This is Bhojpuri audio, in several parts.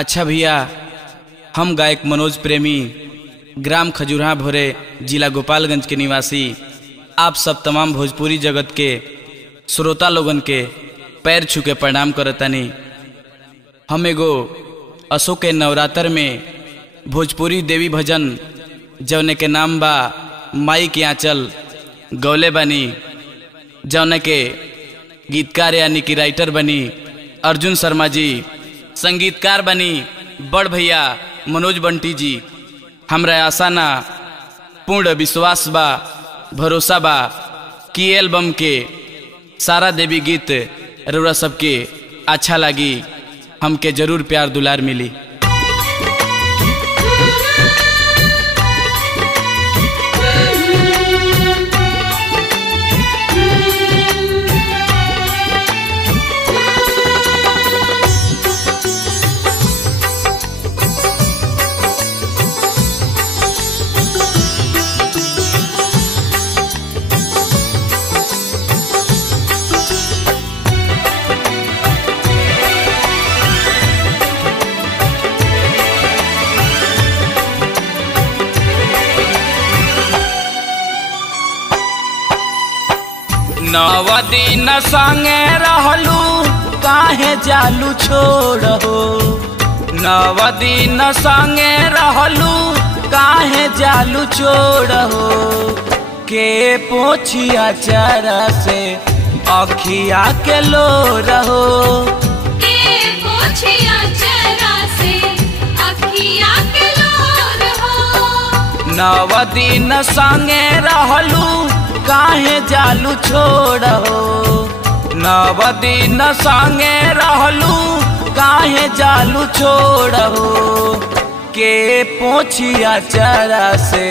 अच्छा भैया, हम गायक मनोज प्रेमी, ग्राम खजुरहा भोरे, जिला गोपालगंज के निवासी, आप सब तमाम भोजपुरी जगत के श्रोता लोगन के पैर छू के प्रणाम करतानी। हम एगो अशोक के नवरात्र में भोजपुरी देवी भजन जौने के नाम बा माई के आंचल गौले बनी, जौने के गीतकार यानी कि राइटर बनी अर्जुन शर्मा जी, संगीतकार बनी बड़ भैया मनोज बंटी जी। हमरा आशा ना पूर्ण विश्वास बा, भरोसा बा कि एल्बम के सारा देवी गीत रउरा सबके अच्छा लगी, हमके जरूर प्यार दुलार मिली। नव दिन संगे रहलू काहे जालू छोड़ो, नव दिन संगे रहलू काहे जालू छोड़ो। के पोछिया चरा से अखिया के लो रहो, के पोछिया चरा से अखिया के लो रहो। नव दिन संगे रहलू काहे जालू छोड़ो, नव दिन संगे रहलू काहे जालू छोड़ो। के पोछिया चरा से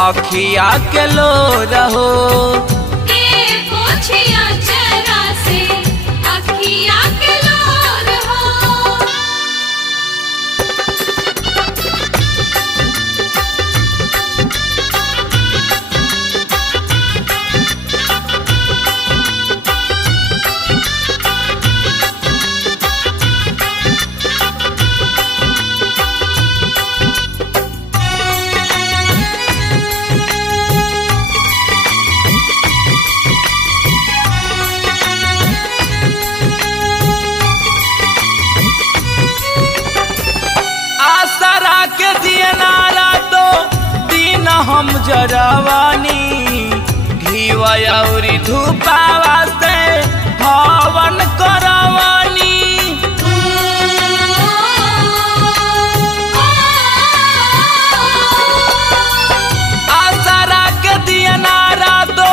अखिया के लो रहो, के पोछिया चरा से अखिया के लो रहो। हम जरवानी घीवा औरी धूपावा से हवन करवानी। आसरा के दिया नारा दो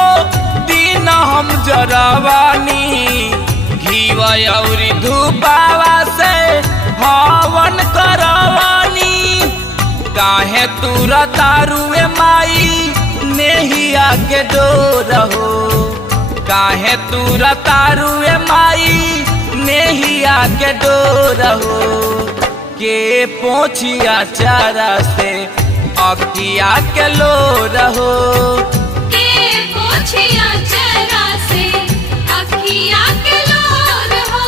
दिन हम जरवानी घीवा औरी धूपावा से हवन करवानी। काहे तूरा तारुए माई नेहिया के डोर हो, काहे तूरा तारुए माई नेहिया के डोर हो। के पोछिया चरा से अखिया के लो रहो, के पोछिया चरा से अखिया के लो रहो।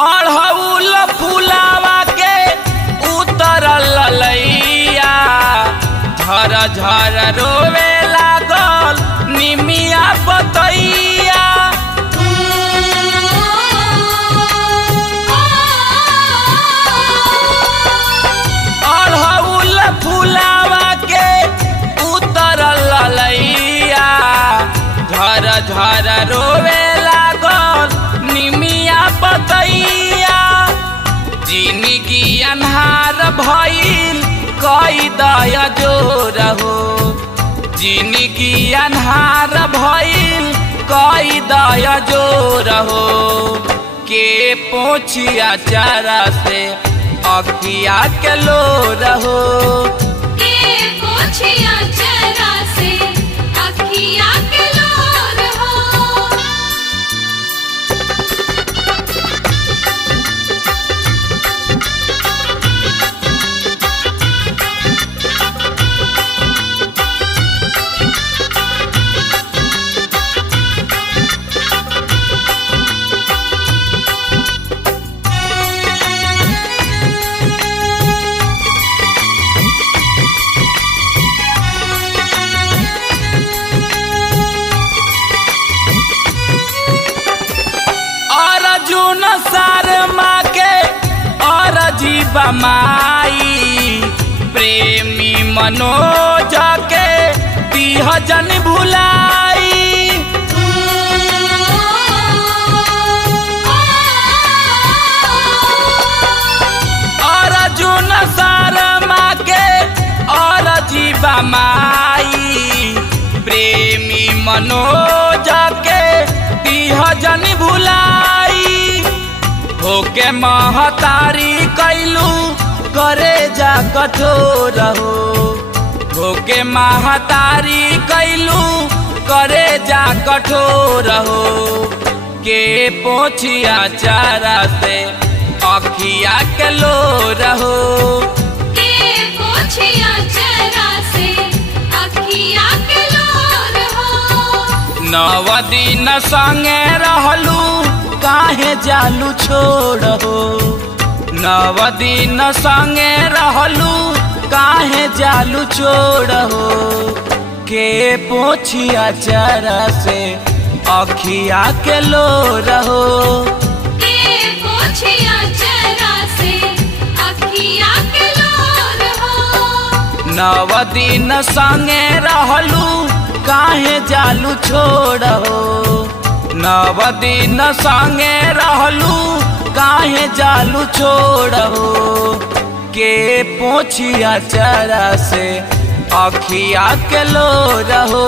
अड़हुल फुलावा के उतरल ललैया, झर झर रोवे लागल निमिया बतैया। अड़हुल फुलावा के उतरल ललैया, झर झर रोवे लागल निमिया बतैया। जिंदगी अन्हार भइल कई दया जोर हो, जिन जिंदगी अन्हार भइल कई दया जो रहो के पोछिया चारा से अखिया के लो रहो के पोछिया चरा से अखिया के लोर हो। अर्जुन शर्मा के जीवा माई प्रेमी मनोज के दिह जन भुलाई अर्जुन शर्मा के जीवा माई प्रेमी मनोज के दिह जन भुलाई होके महतारी कैलू करे जा कठोर हो होके महतारी कैलू करे जा कठोर हो के पोछिया चारा से अखिया के लो रहो के पोछिया चरा से अखिया के लोर हो। 9 दिन संगे रहलू काहे जालू छोड़ो 9 दिन संगे रहलू काहे जालू छोड़ो के पोछिया चारा से अखिया के लो रहो के पोछिया चरा से अखिया के लोर हो। 9 दिन संगे रहलू काहे जालू छोड़ो 9 दिन संगे रहलू काहे जालू छोड़ो के पोछिया चारा से अखिया के लो रहो।